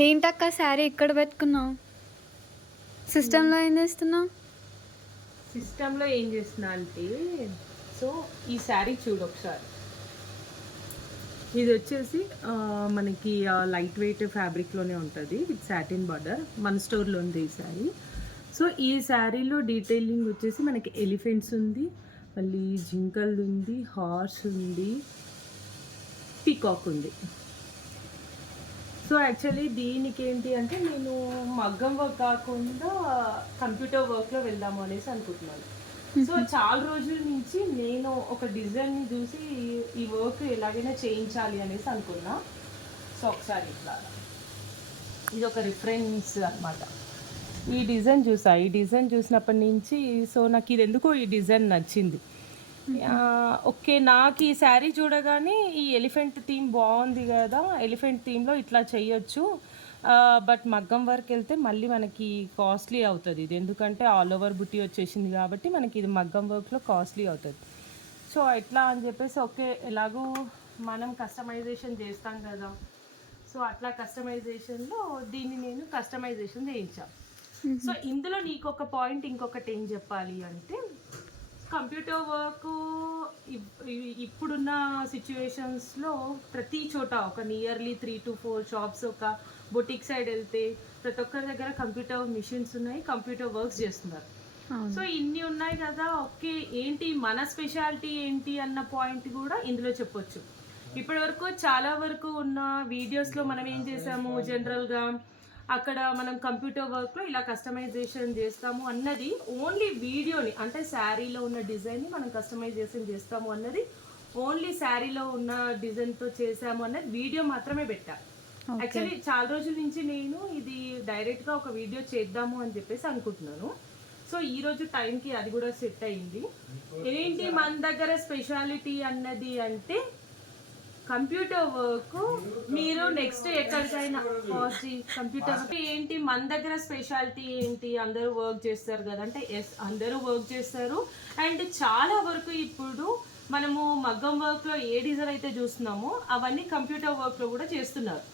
ఏంటక్క శారీ ఇక్కడ పెట్టుకున్నావు? సిస్టంలో ఏం చేస్తున్నావు? సిస్టంలో ఏం చేస్తున్నా అంటే, సో ఈ శారీ చూడు ఒకసారి. ఇది వచ్చేసి మనకి లైట్ వెయిట్ ఫ్యాబ్రిక్లోనే ఉంటుంది విత్ సాటిన్ బార్డర్. మన స్టోర్లో ఉంది ఈ శారీ. సో ఈ శారీలో డీటెయిలింగ్ వచ్చేసి మనకి ఎలిఫెంట్స్ ఉంది, మళ్ళీ జింకల్ ఉంది, హార్స్ ఉంది, పీకాక్ ఉంది. సో యాక్చువల్లీ దీనికి ఏంటి అంటే నేను మగ్గం వర్క్ కాకుండా కంప్యూటర్ వర్క్లో వెళ్దాము అనేసి అనుకుంటున్నాను. సో చాలా రోజుల నుంచి నేను ఒక డిజైన్ని చూసి ఈ వర్క్ ఎలాగైనా చేయించాలి అనేసి అనుకున్నా. సో ఒకసారి ఇట్లా ఇది ఒక రిఫరెన్స్ అనమాట. ఈ డిజైన్ చూసినప్పటి నుంచి సో నాకు ఇది ఎందుకో ఈ డిజైన్ నచ్చింది. ఓకే, నాకు ఈ శారీ చూడగానే ఈ ఎలిఫెంట్ థీమ్ బాగుంది కదా, ఎలిఫెంట్ థీమ్లో ఇట్లా చేయొచ్చు. బట్ మగ్గం వర్క్ వెళ్తే మళ్ళీ మనకి కాస్ట్లీ అవుతుంది ఇది, ఎందుకంటే ఆల్ ఓవర్ బుట్టి వచ్చేసింది కాబట్టి మనకి ఇది మగ్గం వర్క్లో కాస్ట్లీ అవుతుంది. సో ఎట్లా అని చెప్పేసి ఓకే, ఎలాగో మనం కస్టమైజేషన్ చేస్తాం కదా, సో అట్లా కస్టమైజేషన్లో దీన్ని నేను కస్టమైజేషన్ చేయించాను. సో ఇందులో నీకు ఒక పాయింట్ ఇంకొకటి ఏం చెప్పాలి అంటే, కంప్యూటర్ వర్క్ ఇప్పుడున్న సిచ్యువేషన్స్లో ప్రతి చోట ఒక నియర్లీ 3 to 4 షాప్స్, ఒక బొటిక్ సైడ్ వెళ్తే ప్రతి ఒక్కరి దగ్గర కంప్యూటర్ మిషన్స్ ఉన్నాయి, కంప్యూటర్ వర్క్స్ చేస్తున్నారు. సో ఇన్ని ఉన్నాయి కదా, ఓకే ఏంటి మన స్పెషాలిటీ ఏంటి అన్న పాయింట్ కూడా ఇందులో చెప్పొచ్చు. ఇప్పటి వరకు చాలా వరకు ఉన్న వీడియోస్లో మనం ఏం చేసాము, జనరల్గా అక్కడ మనం కంప్యూటర్ వర్క్లో ఇలా కస్టమైజేషన్ చేస్తాము అన్నది ఓన్లీ వీడియోని, అంటే శారీలో ఉన్న డిజైన్ని మనం కస్టమైజేషన్ చేస్తాము అన్నది ఓన్లీ శారీలో ఉన్న డిజైన్తో చేసాము అన్నది వీడియో మాత్రమే పెట్టా. యాక్చువల్లీ చాలా రోజుల నుంచి నేను ఇది డైరెక్ట్గా ఒక వీడియో చేద్దాము అని చెప్పేసి అనుకుంటున్నాను. సో ఈరోజు టైంకి అది కూడా సెట్ అయింది. ఏంటి మన దగ్గర స్పెషాలిటీ అన్నది అంటే కంప్యూటర్ వర్క్. మీరు నెక్స్ట్ ఎక్కడికైనా కంప్యూటర్ ఏంటి మన దగ్గర స్పెషాలిటీ ఏంటి, అందరూ వర్క్ చేస్తారు కదా అంటే ఎస్, అందరూ వర్క్ చేస్తారు. అండ్ చాలా వరకు ఇప్పుడు మనము మగ్గం వర్క్లో ఏ డిజైన్ అయితే చూస్తున్నామో అవన్నీ కంప్యూటర్ వర్క్లో కూడా చేస్తున్నారు.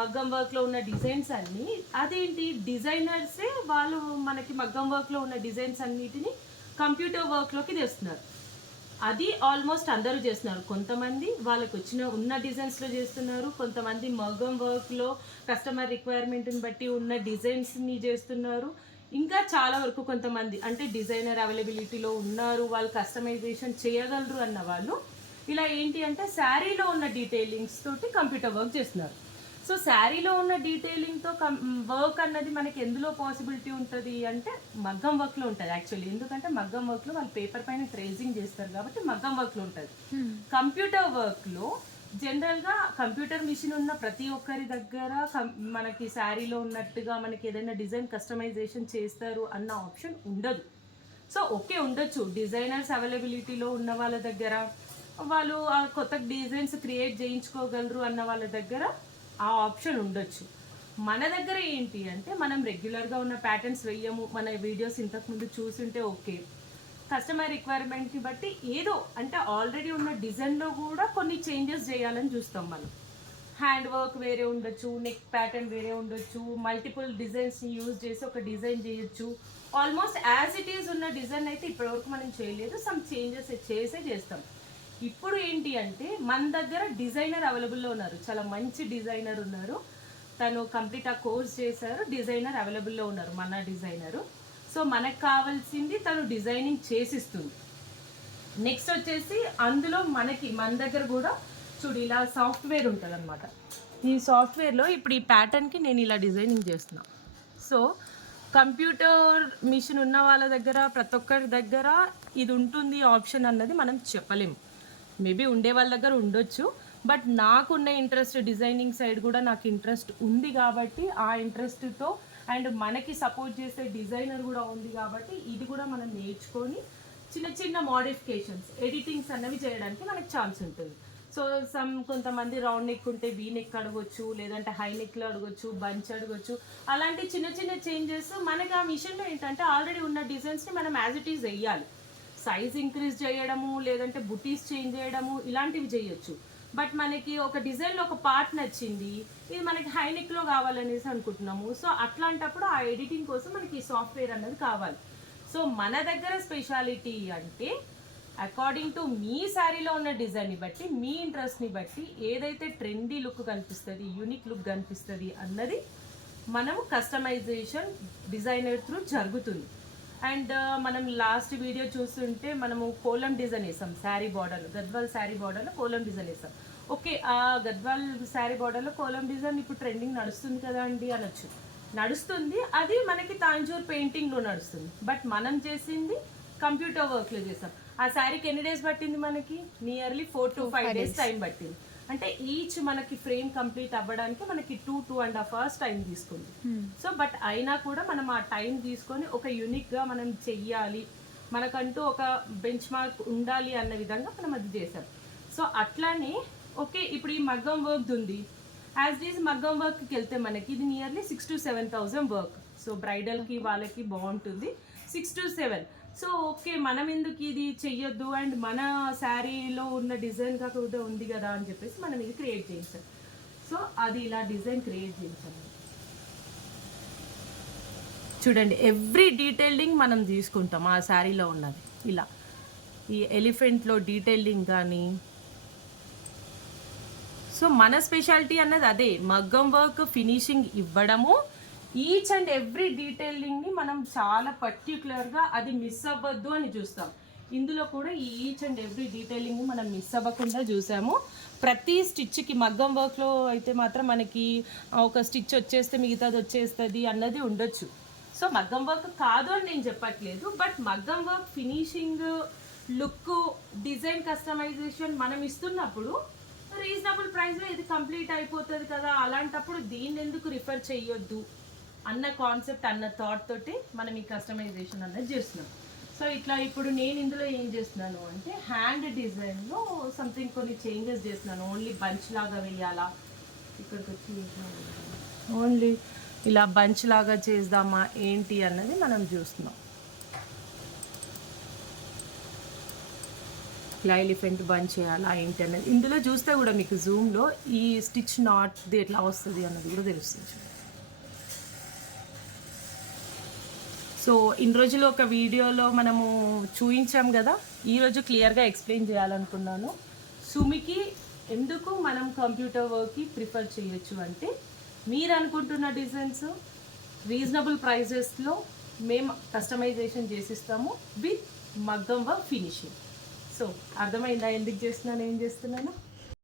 మగ్గం వర్క్లో ఉన్న డిజైన్స్ అన్నీ అదేంటి డిజైనర్సే వాళ్ళు మనకి మగ్గం వర్క్లో ఉన్న డిజైన్స్ అన్నిటిని కంప్యూటర్ వర్క్లోకి తెస్తున్నారు. అది ఆల్మోస్ట్ అందరూ చేస్తున్నారు. కొంతమంది వాళ్ళకి ఉన్న డిజైన్స్లో చేస్తున్నారు, కొంతమంది మగ్గం వర్క్లో కస్టమర్ రిక్వైర్మెంట్ని బట్టి ఉన్న డిజైన్స్ని చేస్తున్నారు. ఇంకా చాలా వరకు కొంతమంది అంటే డిజైనర్ అవైలబిలిటీలో ఉన్నారు, వాళ్ళు కస్టమైజేషన్ చేయగలరు అన్న వాళ్ళు ఇలా ఏంటి అంటే శారీలో ఉన్న డీటెయిలింగ్స్ తోటి కంప్యూటర్ వర్క్ చేస్తున్నారు. సో శారీలో ఉన్న డీటెయిలింగ్తో వర్క్ అన్నది మనకి ఎందులో పాసిబిలిటీ ఉంటుంది అంటే మగ్గం వర్క్లో ఉంటుంది యాక్చువల్లీ. ఎందుకంటే మగ్గం వర్క్లో వాళ్ళు పేపర్ పైన ట్రేసింగ్ చేస్తారు కాబట్టి మగ్గం వర్క్లో ఉంటుంది. కంప్యూటర్ వర్క్లో జనరల్గా కంప్యూటర్ మిషన్ ఉన్న ప్రతి ఒక్కరి దగ్గర మనకి శారీలో ఉన్నట్టుగా మనకి ఏదైనా డిజైన్ కస్టమైజేషన్ చేస్తారు అన్న ఆప్షన్ ఉండదు. సో ఓకే ఉండొచ్చు, డిజైనర్స్ అవైలబిలిటీలో ఉన్న వాళ్ళ దగ్గర వాళ్ళు ఆ కొత్త డిజైన్స్ క్రియేట్ చేయించుకోగలరు అన్న వాళ్ళ దగ్గర ఆ ఆప్షన్ ఉండొచ్చు. మన దగ్గర ఏంటి అంటే మనం రెగ్యులర్గా ఉన్న ప్యాటర్న్స్ వేయము. మన వీడియోస్ ఇంతకుముందు చూసుంటే ఓకే, కస్టమర్ రిక్వైర్మెంట్ని బట్టి ఏదో అంటే ఆల్రెడీ ఉన్న డిజైన్లో కూడా కొన్ని చేంజెస్ చేయాలని చూస్తాం. మనం హ్యాండ్ వర్క్ వేరే ఉండొచ్చు, నెక్ ప్యాటర్న్ వేరే ఉండొచ్చు, మల్టిపుల్ డిజైన్స్ని యూజ్ చేసి ఒక డిజైన్ చేయొచ్చు. ఆల్మోస్ట్ యాజ్ ఇట్ ఈజ్ ఉన్న డిజైన్ అయితే ఇప్పటివరకు మనం చేయలేదు, సమ్ చేంజెస్ చేస్తాం. ఇప్పుడు ఏంటి అంటే మన దగ్గర డిజైనర్ అవైలబుల్లో ఉన్నారు, చాలా మంచి డిజైనర్ ఉన్నారు, తను కంప్లీట్ ఆ కోర్స్ చేశారు, డిజైనర్ అవైలబుల్లో ఉన్నారు, మన డిజైనరు. సో మనకు కావాల్సింది తను డిజైనింగ్ చేసిస్తుంది. నెక్స్ట్ వచ్చేసి అందులో మన దగ్గర కూడా చూడు ఇలా సాఫ్ట్వేర్ ఉంటుంది అనమాట. ఈ సాఫ్ట్వేర్లో ఇప్పుడు ఈ ప్యాటర్న్కి నేను ఇలా డిజైనింగ్ చేస్తున్నా. సో కంప్యూటర్ మిషన్ ఉన్న వాళ్ళ దగ్గర ప్రతి ఒక్కరి దగ్గర ఇది ఉంటుంది ఆప్షన్ అన్నది మనం చెప్పలేము. మేబీ ఉండే వాళ్ళ దగ్గర ఉండొచ్చు, బట్ నాకున్న ఇంట్రెస్ట్ డిజైనింగ్ సైడ్ కూడా నాకు ఇంట్రెస్ట్ ఉంది కాబట్టి ఆ ఇంట్రెస్ట్తో అండ్ మనకి సపోర్ట్ చేసే డిజైనర్ కూడా ఉంది కాబట్టి ఇది కూడా మనం నేర్చుకొని చిన్న చిన్న మోడిఫికేషన్స్ ఎడిటింగ్స్ అన్నవి చేయడానికి మనకు ఛాన్స్ ఉంటుంది. సో కొంతమంది రౌండ్ నెక్ ఉంటే వీ నెక్ అడగొచ్చు, లేదంటే హై నెక్లో అడగొచ్చు, బంచ్ అడగొచ్చు. అలాంటి చిన్న చిన్న చేంజెస్ మనకి ఆ మిషన్లో ఏంటంటే ఆల్రెడీ ఉన్న డిజైన్స్ని మనం యాజ్ ఇట్ ఈజ్ వేయాలి. సైజ్ ఇంక్రీజ్ చేయడము, లేదంటే బుటీస్ చేంజ్ చేయడము, ఇలాంటివి చేయొచ్చు. బట్ మనకి ఒక డిజైన్లో ఒక పార్ట్ నచ్చింది, ఇది మనకి హైనెక్లో కావాలనేసి అనుకుంటున్నాము. సో అట్లాంటప్పుడు ఆ ఎడిటింగ్ కోసం మనకి సాఫ్ట్వేర్ అన్నది కావాలి. సో మన దగ్గర స్పెషాలిటీ అంటే అకార్డింగ్ టు మీ శారీలో ఉన్న డిజైన్ని బట్టి, మీ ఇంట్రెస్ట్ని బట్టి ఏదైతే ట్రెండీ లుక్ కనిపిస్తుంది, యూనిక్ లుక్ కనిపిస్తుంది అన్నది మనము కస్టమైజేషన్ డిజైనర్ త్రూ జరుగుతుంది. అండ్ మనం లాస్ట్ వీడియో చూస్తుంటే మనము కోలం డిజైన్ వేసాం శారీ బార్డర్లో, గద్వాల్ శారీ బార్డర్లో కోలం డిజైన్ వేసాం. ఓకే, ఆ గద్వాల్ శారీ బార్డర్లో కోలం డిజైన్ ఇప్పుడు ట్రెండింగ్ నడుస్తుంది కదా అండి అనొచ్చు. నడుస్తుంది, అది మనకి తాంజూర్ పెయింటింగ్లో నడుస్తుంది. బట్ మనం చేసింది కంప్యూటర్ వర్క్లో చేసాం. ఆ శారీకి ఎన్ని డేస్ పట్టింది మనకి? నియర్లీ 4 to 5 డేస్ టైం పట్టింది. అంటే ఈచ్ మనకి ఫ్రేమ్ కంప్లీట్ అవ్వడానికి మనకి 2.5 hours టైం తీసుకుంది. సో బట్ అయినా కూడా మనం ఆ టైం తీసుకొని ఒక యూనిక్గా మనం చెయ్యాలి, మనకంటూ ఒక బెంచ్ మార్క్ ఉండాలి అన్న విధంగా మనం అది చేసాం. సో అట్లానే ఓకే, ఇప్పుడు ఈ మగ్గం వర్క్ ఉంది. యాజ్ డీజ్ మగ్గం వర్క్కి వెళ్తే మనకి ఇది నియర్లీ 6,000 to 7,000 వర్క్. సో బ్రైడల్కి వాళ్ళకి బాగుంటుంది 6 to 7. సో ఓకే, మనం ఎందుకు ఇది చెయ్యొద్దు, అండ్ మన శారీలో ఉన్న డిజైన్ కాకుండా ఉంది కదా అని చెప్పేసి మనం ఇది క్రియేట్ చేసాం. సో అది ఇలా డిజైన్ క్రియేట్ చేసాం. చూడండి, ఎవ్రీ డీటెయిలింగ్ మనం తీసుకుంటాం ఆ శారీలో ఉన్నది. ఇలా ఈ ఎలిఫెంట్లో డీటెయిలింగ్ కానీ. సో మన స్పెషాలిటీ అన్నది అదే, మగ్గం వర్క్ ఫినిషింగ్ ఇవ్వడము. ఈచ్ అండ్ ఎవ్రీ డీటెయిలింగ్ని మనం చాలా పర్టికులర్గా అది మిస్ అవ్వద్దు అని చూస్తాం. ఇందులో కూడా ఈ ఈచ్ అండ్ ఎవ్రీ డీటెయిలింగ్ని మనం మిస్ అవ్వకుండా చూసాము. ప్రతి స్టిచ్కి మగ్గం వర్క్లో అయితే మాత్రం మనకి ఒక స్టిచ్ వచ్చేస్తే మిగతాది వచ్చేస్తుంది అన్నది ఉండొచ్చు. సో మగ్గం వర్క్ కాదు అని నేను చెప్పట్లేదు, బట్ మగ్గం work finishing, look, design customization మనం ఇస్తున్నప్పుడు రీజనబుల్ ప్రైస్లో ఇది కంప్లీట్ అయిపోతుంది కదా, అలాంటప్పుడు దీన్ని ఎందుకు రిఫర్ చేయొద్దు అన్న కాన్సెప్ట్, అన్న థాట్ తోటి మనం ఈ కస్టమైజేషన్ అన్నది చేస్తున్నాం. సో ఇట్లా ఇప్పుడు నేను ఇందులో ఏం చేస్తున్నాను అంటే హ్యాండ్ డిజైన్లో సంథింగ్ కొన్ని చేంజెస్ చేస్తున్నాను. ఓన్లీ బంచ్ లాగా వేయాలా, ఇక్కడికి వచ్చి ఓన్లీ ఇలా బంచ్ లాగా చేద్దామా ఏంటి అన్నది మనం చూస్తున్నాం. ఇలా ఎలిఫెంట్ బంచ్ చేయాలా ఏంటి అన్నది ఇందులో చూస్తే కూడా మీకు జూమ్లో ఈ స్టిచ్ నాట్ది ఎట్లా వస్తుంది అన్నది కూడా తెలుస్తుంది. సో ఇన్ని రోజులు ఒక వీడియోలో మనము చూపించాం కదా, ఈరోజు క్లియర్గా ఎక్స్ప్లెయిన్ చేయాలనుకున్నాను. సుమికి ఎందుకు మనం కంప్యూటర్ వర్క్కి ప్రిఫర్ చేయొచ్చు అంటే, మీరు అనుకుంటున్న డిజైన్స్ రీజనబుల్ ప్రైజెస్లో మేము కస్టమైజేషన్ చేసిస్తాము విత్ మగ్గం వర్క్ ఫినిషింగ్. సో అర్థమైందా ఎందుకు చేస్తున్నాను, ఏం చేస్తున్నాను?